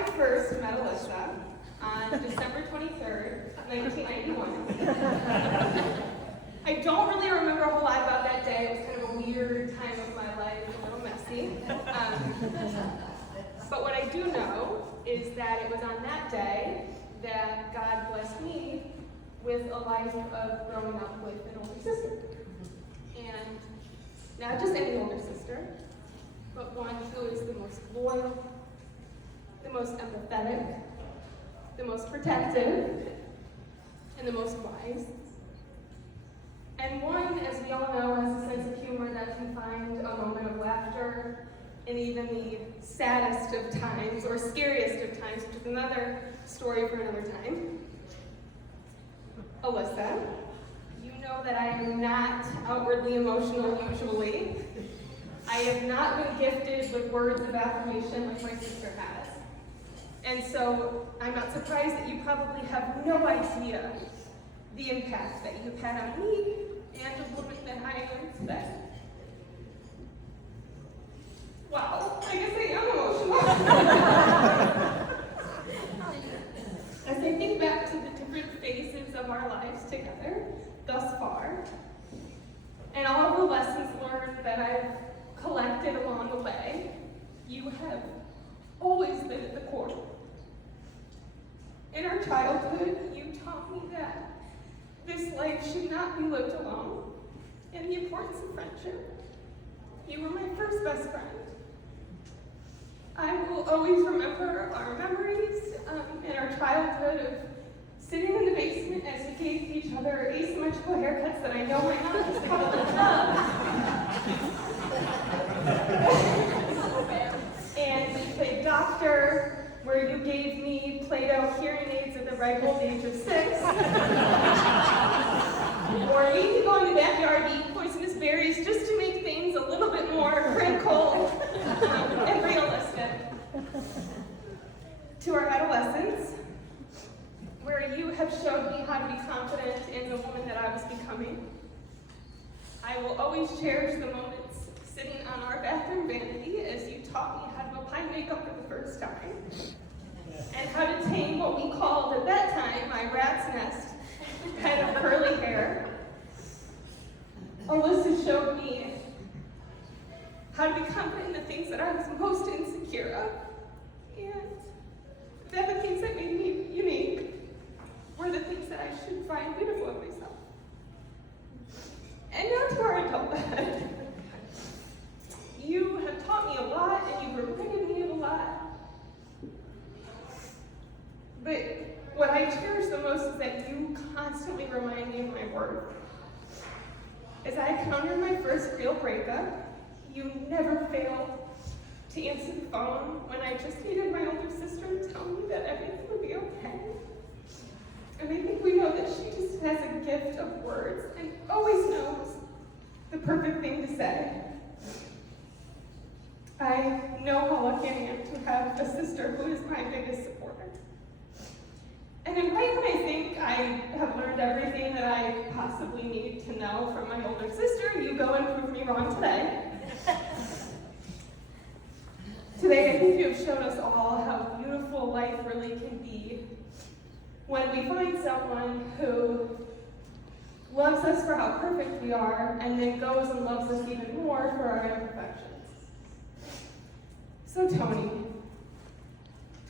I first met Alissa on December 23rd, 1991. I don't really remember a whole lot about that day. It was kind of a weird time of my life, a little messy. But what I do know is that it was on that day that God blessed me with a life of growing up with an older sister. And not just any older sister, but one who is the most loyal, the most empathetic, the most protective, and the most wise. And one, as we all know, has a sense of humor that can find a moment of laughter in even the saddest of times, or scariest of times, which is another story for another time. Alissa, you know that I am not outwardly emotional usually. I have not been gifted with words of affirmation like my sister has. And so I'm not surprised that you probably have no idea the impact that you've had on me and the woman that I am today. Wow, I guess I am emotional. As I think back to the different phases of our lives together thus far, and all of the lessons learned that I've collected along the way, you have always been at the core. In our childhood, you taught me that this life should not be lived alone, and the importance of friendship. You were my first best friend. I will always remember our memories in our childhood of sitting in the basement as we gave each other asymmetrical haircuts that I know my mom has probably loved. And we played doctor, where you gave me Play-Doh hearing aids at the ripe old age of 6. Or maybe go in the backyard and eat poisonous berries just to make things a little bit more critical and realistic. To our adolescence, where you have showed me how to be confident in the woman that I was becoming. I will always cherish the moments sitting on our bathroom vanity as you taught me how to apply makeup for the first time, and how to tame what we called at that time my rat's nest kind of curly hair. Alissa showed me how to be confident in the things that I was most insecure of, and that the things that made me unique were the things that I should find beautiful in myself. And now to our adulthood. You have taught me a lot, and you've reminded me of a lot. But what I cherish the most is that you constantly remind me of my worth. As I encountered my first real breakup, you never failed to answer the phone when I just needed my older sister to tell me that everything would be okay. And I think we know that she just has a gift of words and always knows the perfect thing to say. I know how lucky I am to have a sister who is my biggest supporter. And in right when I think I have learned everything that I possibly need to know from my older sister, you go and prove me wrong today. Today, I think you have shown us all how beautiful life really can be when we find someone who loves us for how perfect we are, and then goes and loves us even more for our imperfections. So Tony,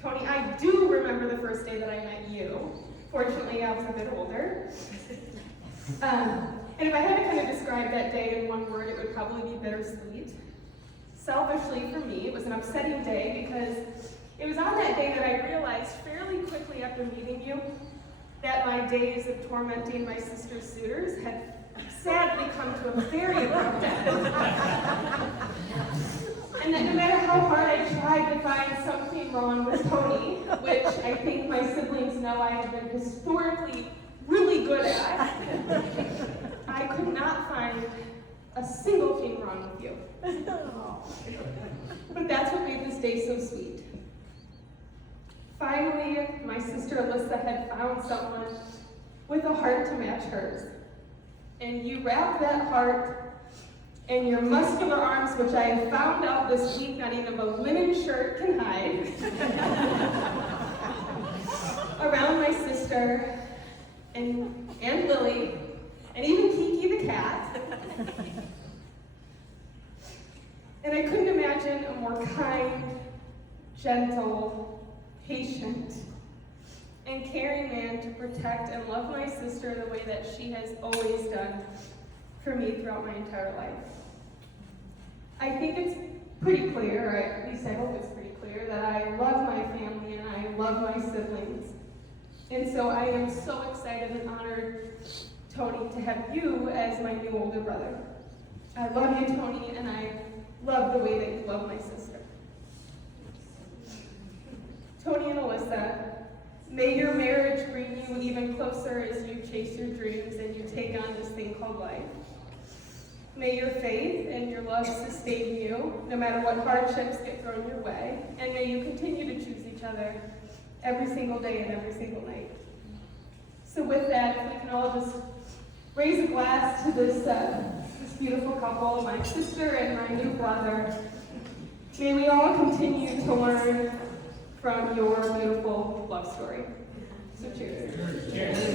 I do remember the first day that I met you. Fortunately, I was a bit older. And if I had to kind of describe that day in one word, it would probably be bittersweet. Selfishly for me, it was an upsetting day because it was on that day that I realized fairly quickly after meeting you that my days of tormenting my sister's suitors had sadly come to a very abrupt end. And that no matter how hard I tried to find something wrong with Tony, which I think my siblings know I have been historically really good at, I could not find a single thing wrong with you. But that's what made this day so sweet. Finally, my sister Alissa had found someone with a heart to match hers. And you wrapped that heart in your muscular arms, which I have found out this week not even a linen shirt can hide. sister, and Lily, and even Kiki the cat. And I couldn't imagine a more kind, gentle, patient, and caring man to protect and love my sister the way that she has always done for me throughout my entire life. I think it's pretty clear, or at least I hope it's pretty clear, that I love my family and I love my siblings. And so I am so excited and honored, Tony, to have you as my new older brother. I love you, Tony, and I love the way that you love my sister. Tony and Alissa, may your marriage bring you even closer as you chase your dreams and you take on this thing called life. May your faith and your love sustain you, no matter what hardships get thrown your way, and may you continue to choose each other every single day and every single night. So with that, if we can all just raise a glass to this beautiful couple, my sister and my new brother. May we all continue to learn from your beautiful love story. So cheers. Cheers.